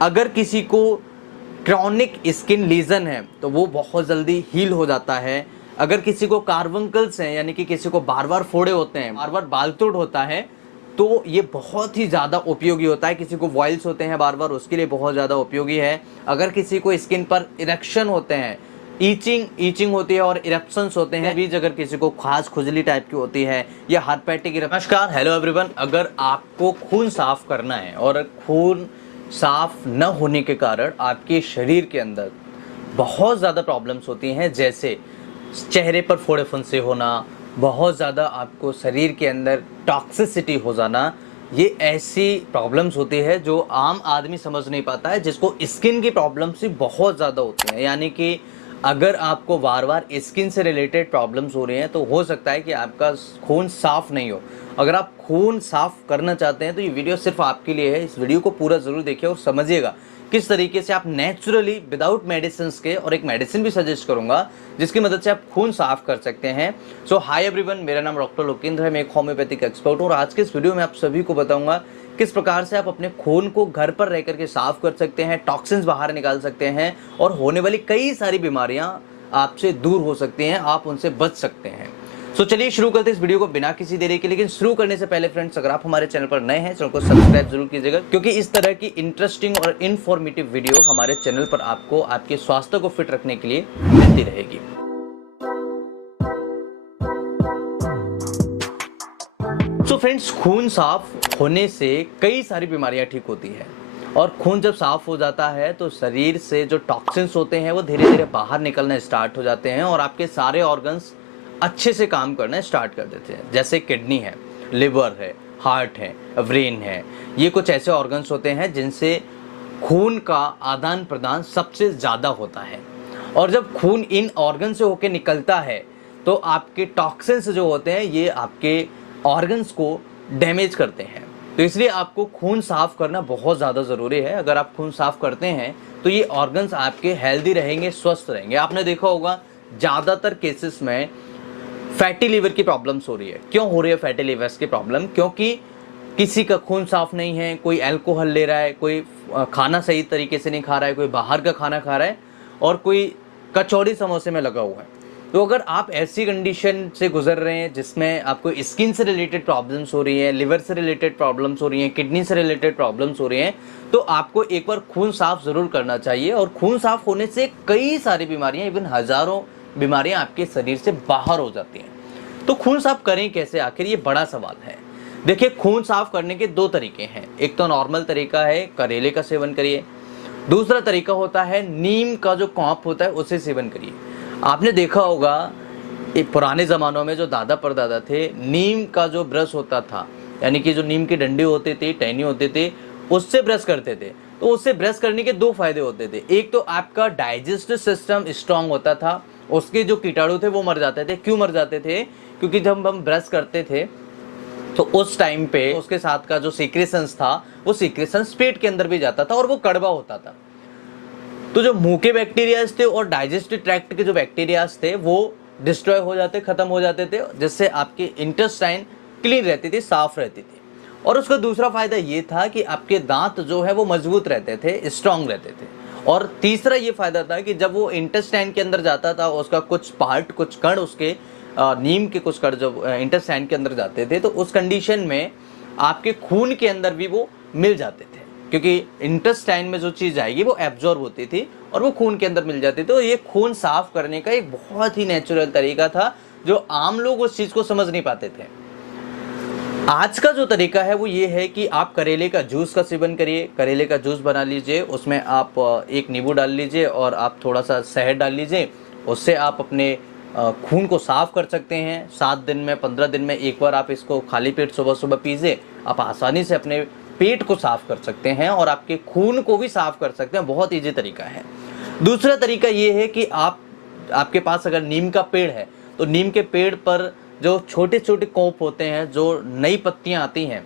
अगर किसी को क्रॉनिक स्किन लीजन है तो वो बहुत जल्दी हील हो जाता है। अगर किसी को कार्बंकल्स हैं, यानी कि किसी को बार बार फोड़े होते हैं, बार बार बाल तोड़ होता है, तो ये बहुत ही ज़्यादा उपयोगी होता है। किसी को वॉइल्स होते हैं बार बार, उसके लिए बहुत ज़्यादा उपयोगी है। अगर किसी को स्किन पर इरेक्शन होते हैं, ईचिंग होती है और इरेप्शंस होते हैं, बीच अगर किसी को खास खुजली टाइप की होती है या हार्पेटिक। नमस्कार, हेलो एवरीवन। अगर आपको खून साफ करना है और खून साफ न होने के कारण आपके शरीर के अंदर बहुत ज़्यादा प्रॉब्लम्स होती हैं, जैसे चेहरे पर फोड़े फुंसे होना, बहुत ज़्यादा आपको शरीर के अंदर टॉक्सिसिटी हो जाना, ये ऐसी प्रॉब्लम्स होती है जो आम आदमी समझ नहीं पाता है, जिसको स्किन की प्रॉब्लम्स ही बहुत ज़्यादा होती हैं। यानी कि अगर आपको बार बार स्किन से रिलेटेड प्रॉब्लम्स हो रही हैं तो हो सकता है कि आपका खून साफ नहीं हो। अगर आप खून साफ करना चाहते हैं तो ये वीडियो सिर्फ आपके लिए है। इस वीडियो को पूरा ज़रूर देखिए और समझिएगा किस तरीके से आप नेचुरली विदाउट मेडिसिन के, और एक मेडिसिन भी सजेस्ट करूंगा जिसकी मदद से आप खून साफ कर सकते हैं। सो हाय एवरीवन, मेरा नाम डॉक्टर लोकेंद्र है, मैं एक होम्योपैथिक एक्सपर्ट हूँ और आज के इस वीडियो में आप सभी को बताऊंगा किस प्रकार से आप अपने खून को घर पर रह करके साफ कर सकते हैं, टॉक्सिन्स बाहर निकाल सकते हैं और होने वाली कई सारी बीमारियां आपसे दूर हो सकती हैं, आप उनसे बच सकते हैं। सो चलिए शुरू करते हैं इस वीडियो को बिना किसी देरी के। लेकिन शुरू करने से पहले फ्रेंड्स, अगर आप हमारे चैनल पर नए हैं, चैनल को सब्सक्राइब जरूर कीजिएगा, क्योंकि इस तरह की इंटरेस्टिंग और इन्फॉर्मेटिव वीडियो हमारे चैनल पर आपको आपके स्वास्थ्य को फिट रखने के लिए मिलती रहेगी। सो फ्रेंड्स, खून साफ होने से कई सारी बीमारियां ठीक होती है और खून जब साफ हो जाता है तो शरीर से जो टॉक्सिन्स होते हैं वो धीरे धीरे बाहर निकलना स्टार्ट हो जाते हैं और आपके सारे ऑर्गन्स अच्छे से काम करना स्टार्ट कर देते हैं। जैसे किडनी है, लिवर है, हार्ट है, ब्रेन है, ये कुछ ऐसे ऑर्गन्स होते हैं जिनसे खून का आदान प्रदान सबसे ज़्यादा होता है। और जब खून इन ऑर्गन से होकर निकलता है तो आपके टॉक्सिन्स जो होते हैं ये आपके ऑर्गन्स को डैमेज करते हैं। तो इसलिए आपको खून साफ करना बहुत ज़्यादा ज़रूरी है। अगर आप खून साफ करते हैं तो ये ऑर्गन्स आपके हेल्दी रहेंगे, स्वस्थ रहेंगे। आपने देखा होगा ज़्यादातर केसेस में फैटी लीवर की प्रॉब्लम्स हो रही है। क्यों हो रही है फैटी लीवर्स की प्रॉब्लम? क्योंकि किसी का खून साफ नहीं है, कोई अल्कोहल ले रहा है, कोई खाना सही तरीके से नहीं खा रहा है, कोई बाहर का खाना खा रहा है और कोई कचौड़ी समोसे में लगा हुआ है। तो अगर आप ऐसी कंडीशन से गुजर रहे हैं जिसमें आपको स्किन से रिलेटेड प्रॉब्लम्स हो रही है, लिवर से रिलेटेड प्रॉब्लम्स हो रही हैं, किडनी से रिलेटेड प्रॉब्लम्स हो रही हैं, तो आपको एक बार खून साफ ज़रूर करना चाहिए। और खून साफ होने से कई सारी बीमारियां, इवन हज़ारों बीमारियां आपके शरीर से बाहर हो जाती हैं। तो खून साफ करें कैसे, आखिर ये बड़ा सवाल है। देखिए, खून साफ करने के दो तरीके हैं। एक तो नॉर्मल तरीका है, करेले का सेवन करिए। दूसरा तरीका होता है नीम का जो कॉप होता है उसे सेवन करिए। आपने देखा होगा एक पुराने ज़मानों में जो दादा परदादा थे, नीम का जो ब्रश होता था, यानी कि जो नीम की डंडी होती थी, टहनी होती थी, उससे ब्रश करते थे। तो उससे ब्रश करने के दो फायदे होते थे। एक तो आपका डाइजेस्टिव सिस्टम स्ट्रांग होता था, उसके जो कीटाणु थे वो मर जाते थे। क्यों मर जाते थे? क्योंकि जब हम ब्रश करते थे तो उस टाइम पे उसके साथ का जो सीक्रेशंस था वो सीक्रेशंस पेट के अंदर भी जाता था और वो कड़वा होता था। तो जो मुंह के बैक्टीरियाज थे और डाइजेस्टिव ट्रैक्ट के जो बैक्टीरियाज थे वो डिस्ट्रॉय हो जाते, खत्म हो जाते थे, जिससे आपकी इंटेस्टाइन क्लीन रहती थी, साफ रहती थी। और उसका दूसरा फायदा ये था कि आपके दांत जो है वो मजबूत रहते थे, स्ट्रांग रहते थे। और तीसरा ये फायदा था कि जब वो इंटेस्टाइन के अंदर जाता था, उसका कुछ पार्ट, कुछ कण, उसके नीम के कुछ कण जब इंटेस्टाइन के अंदर जाते थे तो उस कंडीशन में आपके खून के अंदर भी वो मिल जाते थे, क्योंकि इंटेस्टाइन में जो चीज़ आएगी वो एब्जॉर्ब होती थी और वो खून के अंदर मिल जाती थी। तो ये खून साफ करने का एक बहुत ही नेचुरल तरीका था जो आम लोग उस चीज़ को समझ नहीं पाते थे। आज का जो तरीका है वो ये है कि आप करेले का जूस का सेवन करिए। करेले का जूस बना लीजिए, उसमें आप एक नींबू डाल लीजिए और आप थोड़ा सा शहद डाल लीजिए। उससे आप अपने खून को साफ कर सकते हैं। 7 दिन में, 15 दिन में एक बार आप इसको खाली पेट सुबह सुबह पीजिए। आप आसानी से अपने पेट को साफ कर सकते हैं और आपके खून को भी साफ कर सकते हैं। बहुत ईजी तरीका है। दूसरा तरीका ये है कि आपके पास अगर नीम का पेड़ है तो नीम के पेड़ पर जो छोटे छोटे कोप होते हैं, जो नई पत्तियां आती हैं,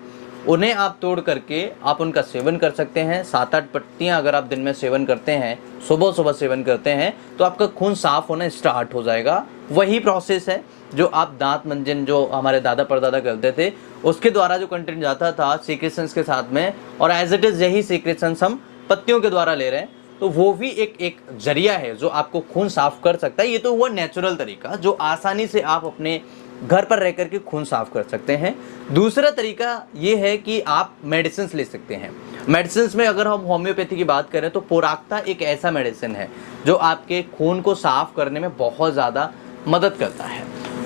उन्हें आप तोड़ करके आप उनका सेवन कर सकते हैं। 7-8 पत्तियां अगर आप दिन में सेवन करते हैं, सुबह सुबह सेवन करते हैं, तो आपका खून साफ होना स्टार्ट हो जाएगा। वही प्रोसेस है जो आप दांत मंजन, जो हमारे दादा परदादा करते थे, उसके द्वारा जो कंटेंट जाता था सीक्रेशंस के साथ में, और एज इट इज़ यही सीक्रेशंस हम पत्तियों के द्वारा ले रहे हैं, तो वो भी एक जरिया है जो आपको खून साफ कर सकता है। ये तो हुआ नेचुरल तरीका जो आसानी से आप अपने घर पर रह करके खून साफ कर सकते हैं। दूसरा तरीका ये है कि आप मेडिसिन ले सकते हैं। मेडिसिन में अगर हम होम्योपैथी की बात करें तो पोराक्ता एक ऐसा मेडिसिन है जो आपके खून को साफ करने में बहुत ज़्यादा मदद करता है।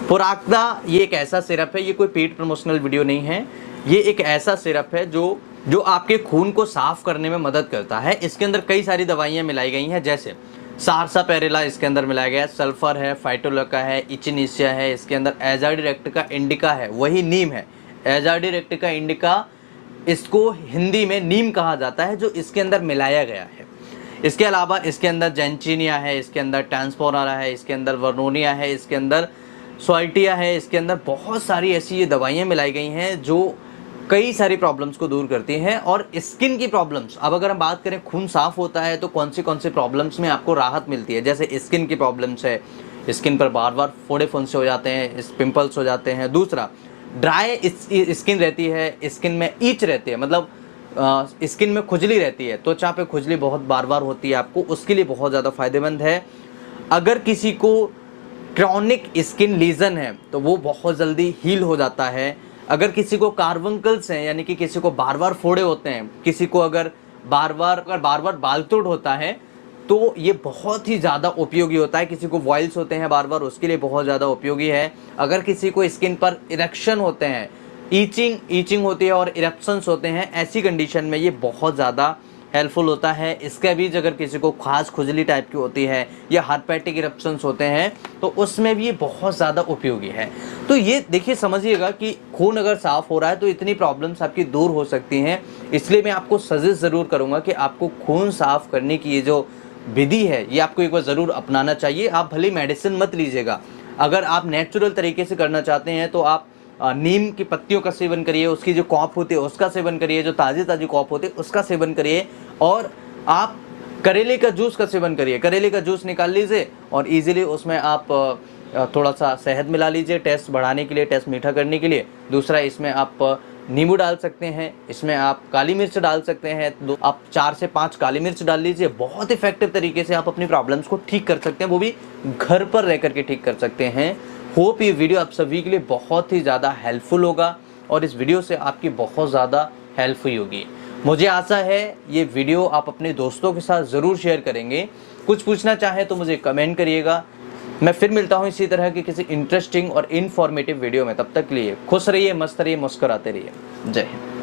पोराक्ता ये एक ऐसा सिरप है, ये कोई पेड प्रमोशनल वीडियो नहीं है, ये एक ऐसा सिरप है जो आपके खून को साफ करने में मदद करता है। इसके अंदर कई सारी दवाइयाँ मिलाई गई हैं, जैसे सारसापेरेला इसके अंदर मिलाया गया है, सल्फर है, फाइटोलका है, इचिनीसिया है, इसके अंदर एजाडिरेक्टिका इंडिका है, वही नीम है। एजाडिरेक्टिका इंडिका इसको हिंदी में नीम कहा जाता है, जो इसके अंदर मिलाया गया है। इसके अलावा इसके अंदर जेंचिनिया है, इसके अंदर ट्रांसपोरा है, इसके अंदर वर्नोनिया है, इसके अंदर सोल्टिया है, इसके अंदर बहुत सारी ऐसी ये दवाइयाँ मिलाई गई हैं जो कई सारी प्रॉब्लम्स को दूर करती हैं। और स्किन की प्रॉब्लम्स, अब अगर हम बात करें खून साफ होता है तो कौन सी प्रॉब्लम्स में आपको राहत मिलती है, जैसे स्किन की प्रॉब्लम्स है, स्किन पर बार बार फोड़े फुंसे हो जाते हैं, पिंपल्स हो जाते हैं। दूसरा, ड्राई स्किन रहती है, स्किन में ईच रहती है, मतलब स्किन में खुजली रहती है, त्वचा पे खुजली बहुत बार बार होती है आपको, उसके लिए बहुत ज़्यादा फायदेमंद है। अगर किसी को क्रॉनिक स्किन लीजन है तो वो बहुत जल्दी हील हो जाता है। अगर किसी को कार्बंकल्स हैं, यानी कि किसी को बार बार फोड़े होते हैं, किसी को अगर बार बार बाल तोड़ होता है तो ये बहुत ही ज़्यादा उपयोगी होता है। किसी को वॉइल्स होते हैं बार बार, उसके लिए बहुत ज़्यादा उपयोगी है। अगर किसी को स्किन पर इरेक्शन होते हैं, ईचिंग होती है और इरेप्शंस होते हैं, ऐसी कंडीशन में ये बहुत ज़्यादा हेल्पफुल होता है। इसके बीच अगर किसी को खास खुजली टाइप की होती है या हार्पेटिक इरप्शंस होते हैं तो उसमें भी ये बहुत ज़्यादा उपयोगी है। तो ये देखिए, समझिएगा कि खून अगर साफ़ हो रहा है तो इतनी प्रॉब्लम्स आपकी दूर हो सकती हैं। इसलिए मैं आपको सजेस्ट ज़रूर करूँगा कि आपको खून साफ़ करने की ये जो विधि है ये आपको एक बार ज़रूर अपनाना चाहिए। आप भले मेडिसिन मत लीजिएगा, अगर आप नेचुरल तरीके से करना चाहते हैं तो आप नीम की पत्तियों का सेवन करिए, उसकी जो कॉप होती है उसका सेवन करिए, जो ताज़ी कॉप होती है उसका सेवन करिए, और आप करेले का जूस का सेवन करिए। करेले का जूस निकाल लीजिए और इजीली उसमें आप थोड़ा सा शहद मिला लीजिए टेस्ट बढ़ाने के लिए, टेस्ट मीठा करने के लिए। दूसरा, इसमें आप नींबू डाल सकते हैं, इसमें आप काली मिर्च डाल सकते हैं, तो आप 4 से 5 काली मिर्च डाल लीजिए। बहुत इफेक्टिव तरीके से आप अपनी प्रॉब्लम्स को ठीक कर सकते हैं, वो भी घर पर रह करके ठीक कर सकते हैं। होप ये वीडियो आप सभी के लिए बहुत ही ज़्यादा हेल्पफुल होगा और इस वीडियो से आपकी बहुत ज़्यादा हेल्प हुई होगी। मुझे आशा है ये वीडियो आप अपने दोस्तों के साथ ज़रूर शेयर करेंगे। कुछ पूछना चाहें तो मुझे कमेंट करिएगा। मैं फिर मिलता हूँ इसी तरह की किसी इंटरेस्टिंग और इन्फॉर्मेटिव वीडियो में। तब तक के लिए खुश रहिए, मस्त रहिए, मुस्कुराते रहिए। जय हिंद।